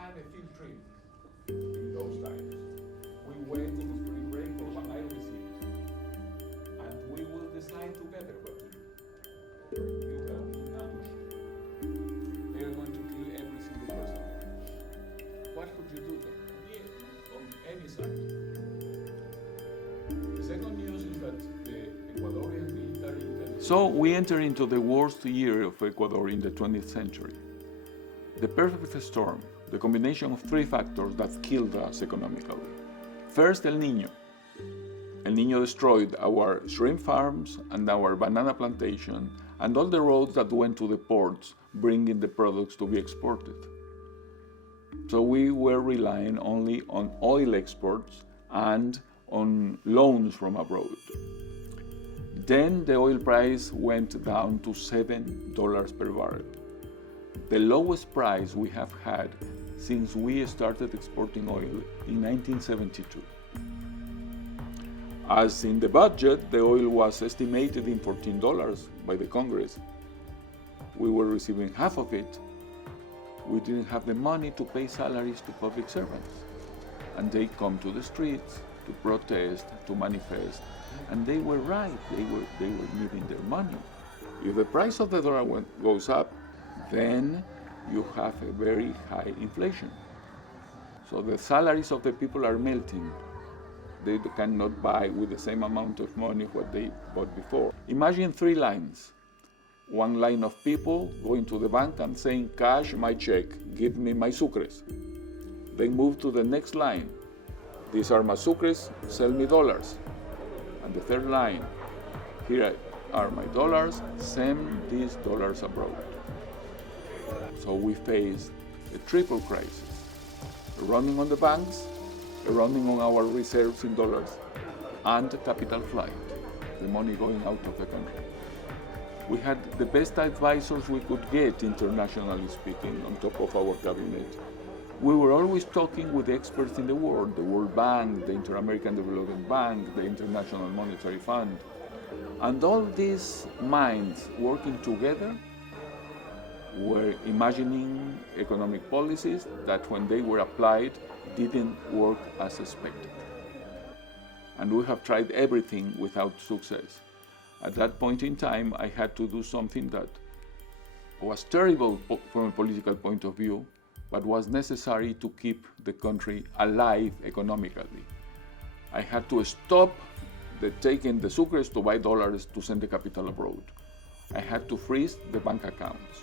had a field trip in those times. We went to the spring break for what I received. And we will decide together what to do. You help me ambush. They are going to kill every single person. What could you do then? On any side. The second news is that the Ecuadorian military intelligence. So we enter into the worst year of Ecuador in the 20th century. The perfect storm, the combination of three factors that killed us economically. First, El Niño. El Niño destroyed our shrimp farms and our banana plantation and all the roads that went to the ports, bringing the products to be exported. So we were relying only on oil exports and on loans from abroad. Then the oil price went down to $7 per barrel, the lowest price we have had since we started exporting oil in 1972. As in the budget, the oil was estimated in $14 by the Congress. We were receiving half of it. We didn't have the money to pay salaries to public servants. And they come to the streets to protest, to manifest, and they were right. They were needing their money. If the price of the dollar goes up, then you have a very high inflation. So the salaries of the people are melting. They cannot buy with the same amount of money what they bought before. Imagine three lines. One line of people going to the bank and saying, cash my check, give me my sucres. Then move to the next line. These are my sucres, sell me dollars. And the third line, here are my dollars, send these dollars abroad. So we faced a triple crisis, running on the banks, running on our reserves in dollars, and capital flight, the money going out of the country. We had the best advisors we could get, internationally speaking, on top of our cabinet. We were always talking with the experts in the World Bank, the Inter-American Development Bank, the International Monetary Fund. And all these minds working together were imagining economic policies that when they were applied didn't work as expected. And we have tried everything without success. At that point in time, I had to do something that was terrible from a political point of view, but was necessary to keep the country alive economically. I had to stop taking the sucres to buy dollars to send the capital abroad. I had to freeze the bank accounts.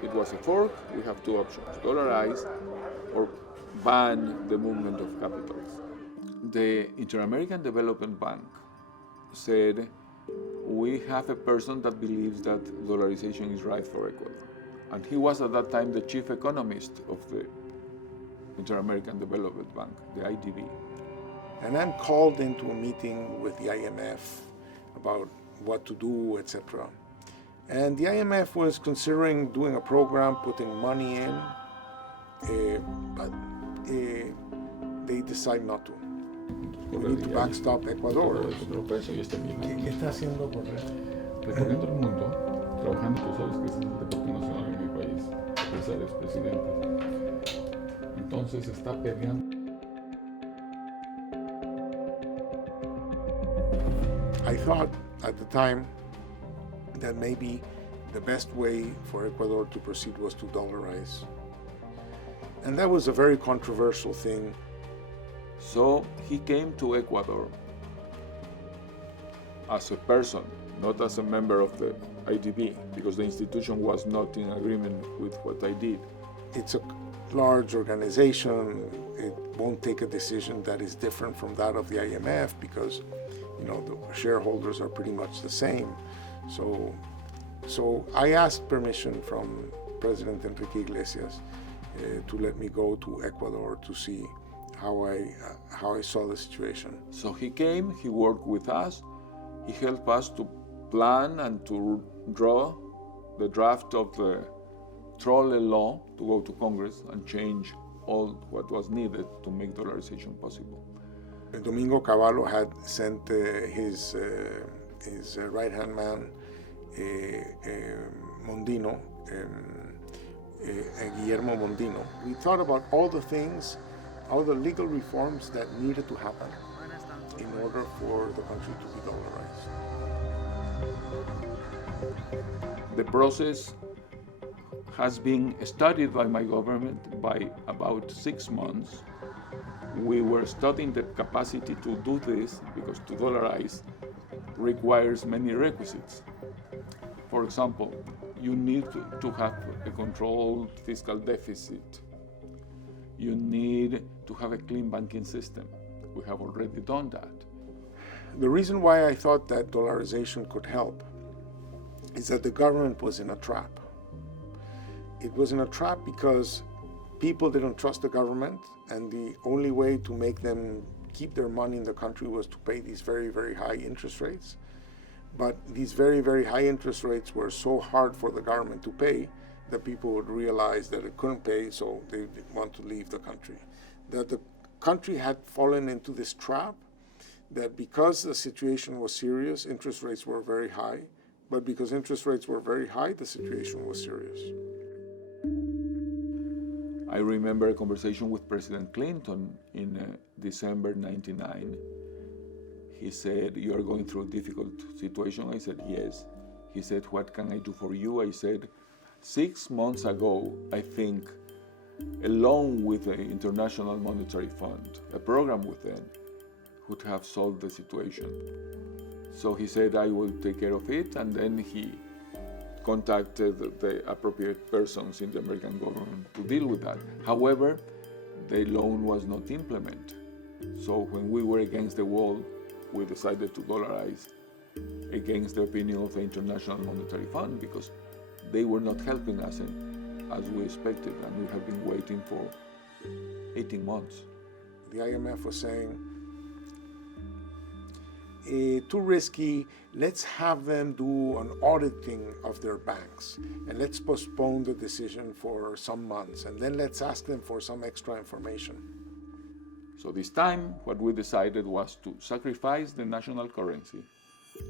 It was a fork. We have two options: dollarize or ban the movement of capitals. The Inter-American Development Bank said, we have a person that believes that dollarization is right for Ecuador. And he was at that time the chief economist of the Inter-American Development Bank, the IDB. And I'm called into a meeting with the IMF about what to do, etc. And the IMF was considering doing a program, putting money in, but they decide not to. We need to backstop Ecuador. ¿Qué está haciendo por eso? Recorriendo el mundo, trabajando, tú sabes que ese es el deporte nacional en mi país, empresarios, presidentes. Entonces está peleando. I thought at the time that maybe the best way for Ecuador to proceed was to dollarize. And that was a very controversial thing. So he came to Ecuador as a person, not as a member of the IDB, because the institution was not in agreement with what I did. It's a large organization. It won't take a decision that is different from that of the IMF because, the shareholders are pretty much the same. So I asked permission from President Enrique Iglesias to let me go to Ecuador to see how I saw the situation. So he came, he worked with us, he helped us to plan and to draw the draft of the trolley law to go to Congress and change all what was needed to make dollarization possible. Domingo Cavallo had sent his right-hand man, Mondino, Guillermo Mondino. We thought about all the things, all the legal reforms that needed to happen in order for the country to be dollarized. The process has been studied by my government by about 6 months. We were studying the capacity to do this because to dollarize requires many requisites. For example, you need to have a controlled fiscal deficit. You need to have a clean banking system. We have already done that. The reason why I thought that dollarization could help is that the government was in a trap. It was in a trap because people didn't trust the government, and the only way to make them keep their money in the country was to pay these very, very high interest rates. But these very, very high interest rates were so hard for the government to pay that people would realize that it couldn't pay, so they want to leave the country. That the country had fallen into this trap, that because the situation was serious, interest rates were very high, but because interest rates were very high, the situation was serious. I remember a conversation with President Clinton in December '99. He said, "You are going through a difficult situation." I said, "Yes." He said, "What can I do for you?" I said, 6 months ago, I think, along with the International Monetary Fund, a program with them, would have solved the situation." So he said, "I will take care of it," and then he contacted the appropriate persons in the American government to deal with that. However, the loan was not implemented. So when we were against the wall, we decided to dollarize against the opinion of the International Monetary Fund because they were not helping us as we expected, and we have been waiting for 18 months. The IMF was saying, too risky, let's have them do an auditing of their banks, and let's postpone the decision for some months, and then let's ask them for some extra information. So this time, what we decided was to sacrifice the national currency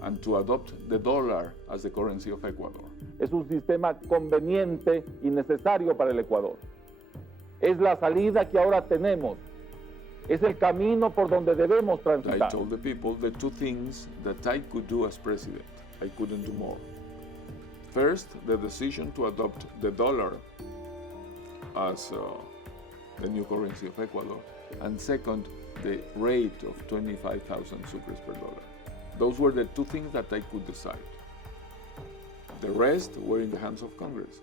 and to adopt the dollar as the currency of Ecuador. Es un sistema conveniente y necesario para el Ecuador. Es la salida que ahora tenemos. Es el camino por donde debemos transitar. I told the people the two things that I could do as president. I couldn't do more. First, the decision to adopt the dollar as the new currency of Ecuador. And second, the rate of 25,000 sucres per dollar. Those were the two things that I could decide. The rest were in the hands of Congress.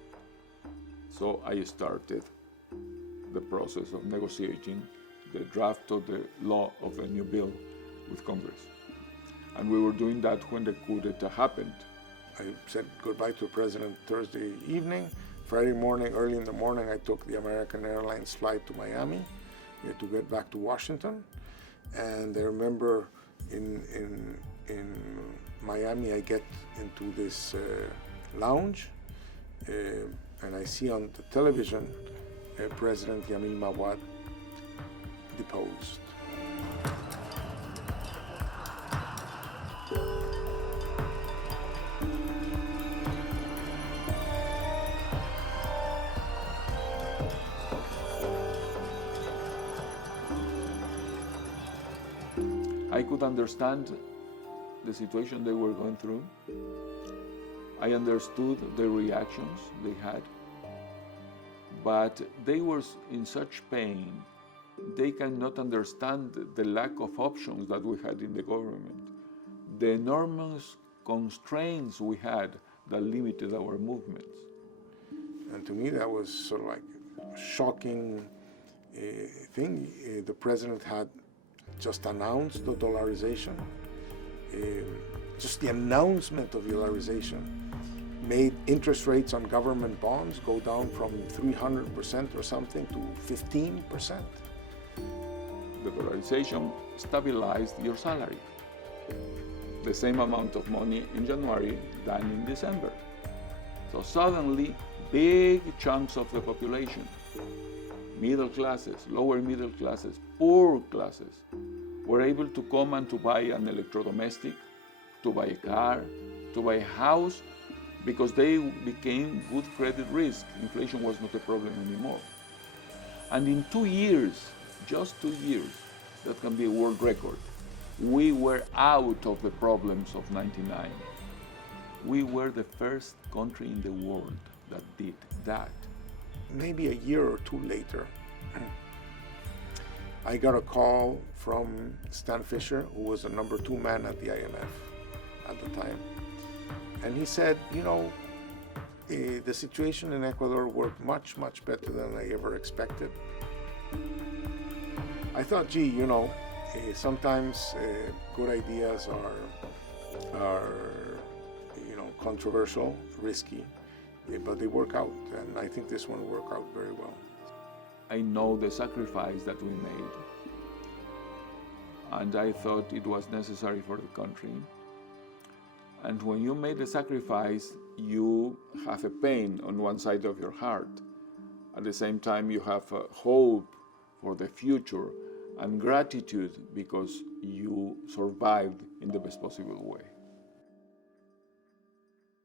So I started the process of negotiating the draft of the law of a new bill with Congress. And we were doing that when the coup d'etat happened. I said goodbye to the president Thursday evening. Friday morning, early in the morning, I took the American Airlines flight to Miami to get back to Washington. And I remember in Miami, I get into this lounge, and I see on the television President Jamil Mahuad deposed. I could understand the situation they were going through. I understood the reactions they had, but they were in such pain, they cannot understand the lack of options that we had in the government, the enormous constraints we had that limited our movements. And to me, that was sort of like a shocking thing. The president had just announced the dollarization. Just the announcement of dollarization made interest rates on government bonds go down from 300% or something to 15%. the dollarization stabilized your salary. The same amount of money in January than in December. So suddenly, big chunks of the population, middle classes, lower middle classes, poor classes, were able to come and to buy an electrodomestic, to buy a car, to buy a house, because they became good credit risk. Inflation was not a problem anymore. And in 2 years, just 2 years, that can be a world record, we were out of the problems of '99. We were the first country in the world that did that. Maybe a year or two later, I got a call from Stan Fisher, who was the number 2 man at the IMF at the time. And he said, you know, the situation in Ecuador worked much, much better than I ever expected. I thought, gee, you know, sometimes good ideas are you know, controversial, risky, but they work out, and I think this one worked out very well. I know the sacrifice that we made, and I thought it was necessary for the country. And when you made the sacrifice, you have a pain on one side of your heart. At the same time, you have hope for the future and gratitude because you survived in the best possible way.